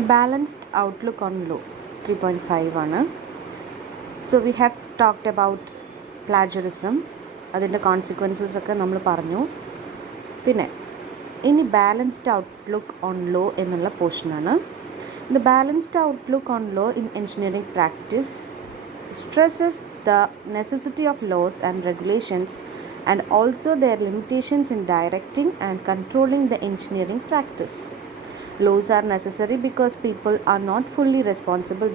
A balanced outlook on law 3.5 ആണ്. So we have talked about plagiarism, അതിൻ്റെ consequences ഒക്കെ നമ്മൾ പറഞ്ഞു. പിന്നെ ഇനി ബാലൻസ്ഡ് ഔട്ട്ലുക്ക് ഓൺ ലോ എന്നുള്ള പോർഷനാണ്. The balanced outlook on law in engineering practice stresses the necessity of laws and regulations and also their limitations in directing and controlling the engineering practice. Laws are necessary because people are not fully responsible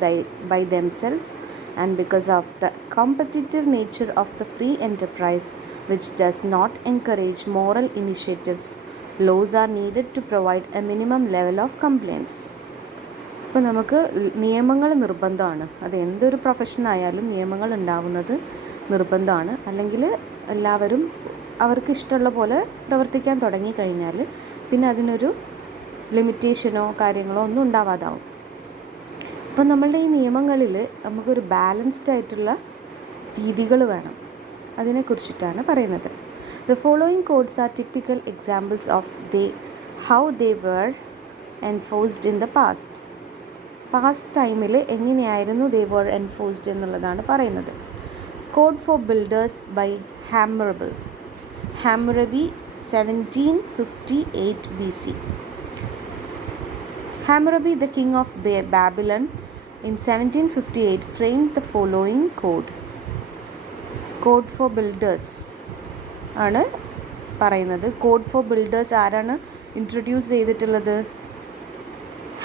by themselves and because of the competitive nature of the free enterprise, which does not encourage moral initiatives. Laws are needed to provide a minimum level of compliance. ഇപ്പോൾ നമുക്ക് നിയമങ്ങൾ നിർബന്ധമാണ്. അത് എന്തൊരു പ്രൊഫഷനായാലും നിയമങ്ങൾ ഉണ്ടാവുന്നത് നിർബന്ധമാണ്. അല്ലെങ്കിൽ എല്ലാവരും അവർക്ക് ഇഷ്ടമുള്ള പോലെ പ്രവർത്തിക്കാൻ തുടങ്ങിക്കഴിഞ്ഞാൽ പിന്നെ അതിനൊരു ലിമിറ്റേഷനോ കാര്യങ്ങളോ ഒന്നും ഉണ്ടാവാതാവും. അപ്പം നമ്മളുടെ ഈ നിയമങ്ങളിൽ നമുക്കൊരു ബാലൻസ്ഡ് ആയിട്ടുള്ള രീതികൾ വേണം. അതിനെക്കുറിച്ചിട്ടാണ് പറയുന്നത്. The following codes are typical examples of how they were enforced in the past. Past ടൈമിൽ എങ്ങനെയായിരുന്നു they were enforced എന്നുള്ളതാണ് പറയുന്നത്. Code for builders by Hammurabi 1758 BC. Hammurabi, the king of Babylon, in 1758 framed the following code. Code for builders ആണ് പറയുന്നത്. Code for builders ആരാണ് introduce ചെയ്തിട്ടുള്ളത്?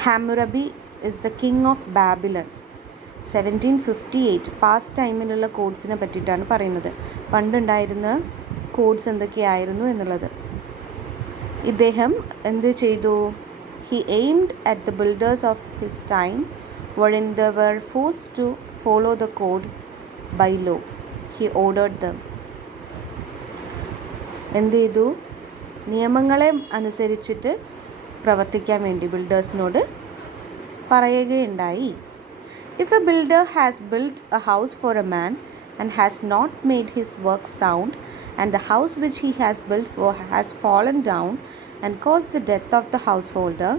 Hammurabi is the king of Babylon 1758. Past ടൈമിലുള്ള കോഡ്സിനെ പറ്റിയിട്ടാണ് പറയുന്നത്. പണ്ടുണ്ടായിരുന്ന കോഡ്സ് എന്തൊക്കെയായിരുന്നു എന്നുള്ളത്. ഇദ്ദേഹം എന്ത് ചെയ്തു? He aimed at the builders of his time wherein they were forced to follow the code by law. He ordered them. എന്ത് ചെയ്തു? നിയമങ്ങളെ അനുസരിച്ചിട്ട് പ്രവർത്തിക്കാൻ വേണ്ടി ബിൽഡേഴ്സിനോട് പറയുകയുണ്ടായി. If a builder has built a house for a man and has not made his work sound, and the house which he has built for has fallen down and caused the death of the householder,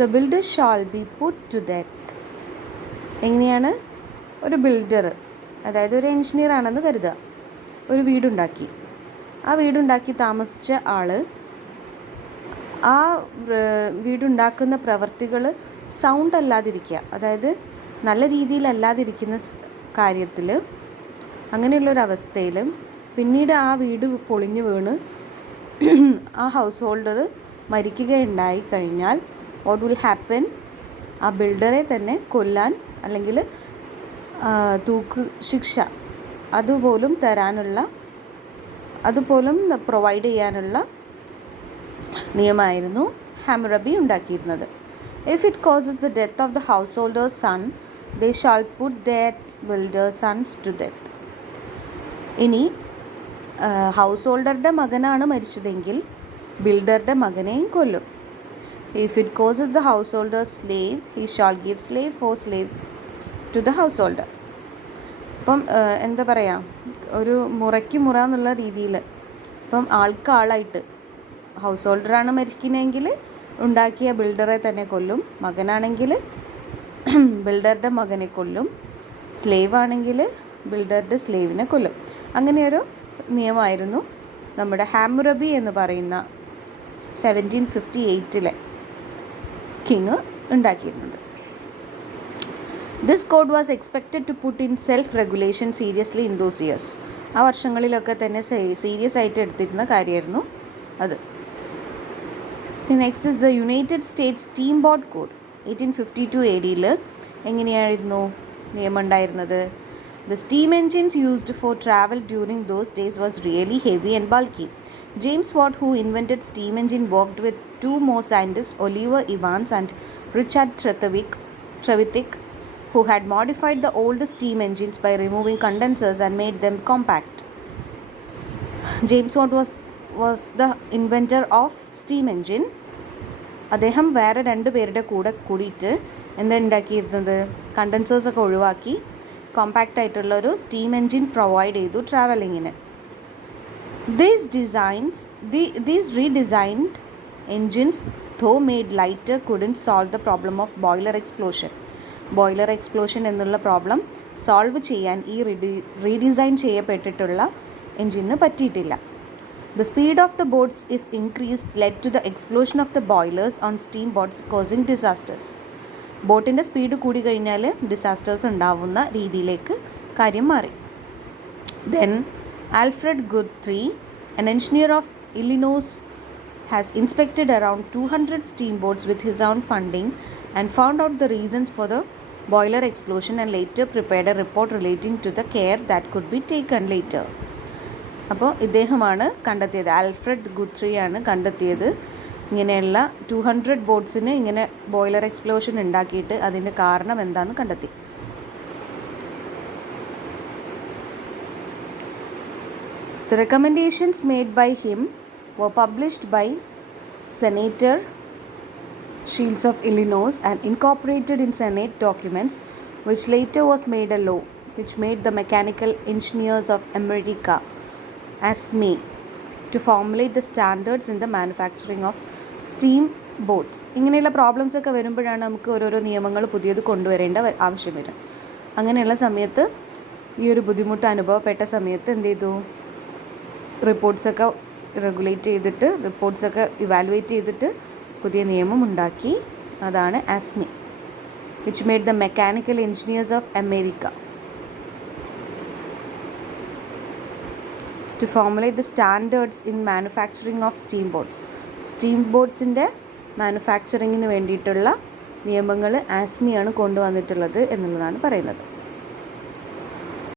the builder shall be put to death. എങ്ങനെയാണ്? ഒരു builder, അതായത് ഒരു engineer ആണെന്ന് കരുതുക, ഒരു വീടുണ്ടാക്കി. ആ വീടുണ്ടാക്കി താമസിച്ച ആൾ ആ വീടുണ്ടാക്കുന്ന പ്രവർത്തികൾ സൗണ്ട് അല്ലാതിരിക്കുക, അതായത് നല്ല രീതിയിലല്ലാതിരിക്കുന്ന കാര്യത്തിൽ, അങ്ങനെയുള്ളൊരവസ്ഥയിൽ പിന്നീട് ആ വീട് പൊളിഞ്ഞു വീണ് ആ ഹൗസ് ഹോൾഡർ മരിക്കുകയുണ്ടായി കഴിഞ്ഞാൽ വാട്ട് വിൽ ഹാപ്പൻ? ആ ബിൽഡറെ തന്നെ കൊല്ലാൻ അല്ലെങ്കിൽ തൂക്ക് ശിക്ഷ അതുപോലും പ്രൊവൈഡ് ചെയ്യാനുള്ള നിയമമായിരുന്നു ഹാമ്മറബി ഉണ്ടാക്കിയിരുന്നത്. If it causes the death of the householder's son, they shall put that builder's sons to death. ഇനി ഹൗസ് ഹോൾഡറുടെ മകനാണ് മരിച്ചതെങ്കിൽ ബിൽഡറുടെ മകനെയും കൊല്ലും. If it causes the householder's slave, he shall give slave for slave to the householder. ഇപ്പം എന്താ പറയുക, ഒരു മുറയ്ക്ക് മുറ എന്നുള്ള രീതിയിൽ ഇപ്പം ആൾക്കാളായിട്ട് ഹൗസ് ഹോൾഡറാണ് മരിക്കുന്നതെങ്കിൽ ഉണ്ടാക്കിയ ബിൽഡറെ തന്നെ കൊല്ലും, മകനാണെങ്കിൽ ബിൽഡറുടെ മകനെ കൊല്ലും, സ്ലേവ് ആണെങ്കിൽ ബിൽഡറുടെ സ്ലേവിനെ കൊല്ലും. അങ്ങനെയൊരു നിയമമായിരുന്നു നമ്മുടെ ഹാമ്മറബി എന്ന് പറയുന്ന 1758 കിങ് ഉണ്ടാക്കിയിരുന്നത്. This code was expected to put in self regulation seriously in those years. ആ വർഷങ്ങളിലൊക്കെ തന്നെ സീരിയസ് ആയിട്ട് എടുത്തിരുന്ന കാര്യമായിരുന്നു അത്. Next is the United States steam boat code 1852 AD എങ്ങനെയായിരുന്നു നിയമം ഉണ്ടായിരുന്നത്? The steam engines used for travel during those days was really heavy and bulky. James Watt, who invented steam engine, worked with two more scientists, Oliver Evans and Richard Trevithick, who had modified the old steam engines by removing condensers and made them compact. James Watt was the inventor of steam engine. അദ്ദേഹം വേറെ 2 പേരുടെ കൂടിയിട്ട് എന്താ ഉണ്ടാക്കിയിരുന്നത്? കണ്ടൻസേഴ്സൊക്കെ ഒഴിവാക്കി compact ആയിട്ടുള്ളൊരു steam engine provide ചെയ്തു ട്രാവലിങ്ങിന്. These redesigned engines, though made lighter, couldn't solve the problem of boiler explosion. Boiler explosion എന്നുള്ള problem solve ചെയ്യാൻ ഈ റീഡിസൈൻ ചെയ്യപ്പെട്ടിട്ടുള്ള എൻജിന് പറ്റിയിട്ടില്ല. The speed of the boats, if increased, led to the explosion of the boilers on steam boats, causing disasters. ബോട്ടിൻ്റെ speed കൂടി കഴിഞ്ഞാൽ disasters ഉണ്ടാവുന്ന രീതിയിലേക്ക് കാര്യം മാറി. Then Alfred Guthrie, an engineer of Illinois, has inspected around 200 steamboats with his own funding and found out the reasons for the boiler explosion and later prepared a report relating to the care that could be taken later. അപ്പോൾ ഇദ്ദേഹമാണ് കണ്ടെത്തിയത്, Alfred ഗുത്രിയാണ് കണ്ടെത്തിയത്. ഇങ്ങനെയുള്ള 200 ബോട്ട്സിന് ഇങ്ങനെ boiler explosion ഉണ്ടാക്കിയിട്ട് അതിൻ്റെ കാരണം എന്താണെന്ന് കണ്ടെത്തി. The recommendations made by him were published by Senator Shields of Illinois and incorporated in Senate documents, which later was made a law, which made the Mechanical Engineers of America ASME to formulate the standards in the manufacturing of steam boats. ഇങ്ങനെയുള്ള problems ഒക്കെ വരുമ്പോഴാണ് നമുക്ക് ഓരോരോ നിയമങ്ങൾ പുതിയത് കൊണ്ടുവരേണ്ട ആവശ്യം വരും. അങ്ങനെയുള്ള സമയത്ത് ഈ ഒരു ബുദ്ധിമുട്ട് അനുഭവപ്പെട്ട സമയത്ത് എന്ത് ചെയ്തു, റിപ്പോർട്ട്സൊക്കെ റെഗുലേറ്റ് ചെയ്തിട്ട് റിപ്പോർട്ട്സൊക്കെ ഇവാലുവേറ്റ് ചെയ്തിട്ട് പുതിയ നിയമം ഉണ്ടാക്കി. അതാണ് ASME, which made the Mechanical Engineers of America to formulate the standards in manufacturing of steamboats. സ്റ്റീംബോട്ട്സിൻ്റെ മാനുഫാക്ചറിങ്ങിന് വേണ്ടിയിട്ടുള്ള നിയമങ്ങൾ ASME ആണ് കൊണ്ടുവന്നിട്ടുള്ളത് എന്നുള്ളതാണ് പറയുന്നത്.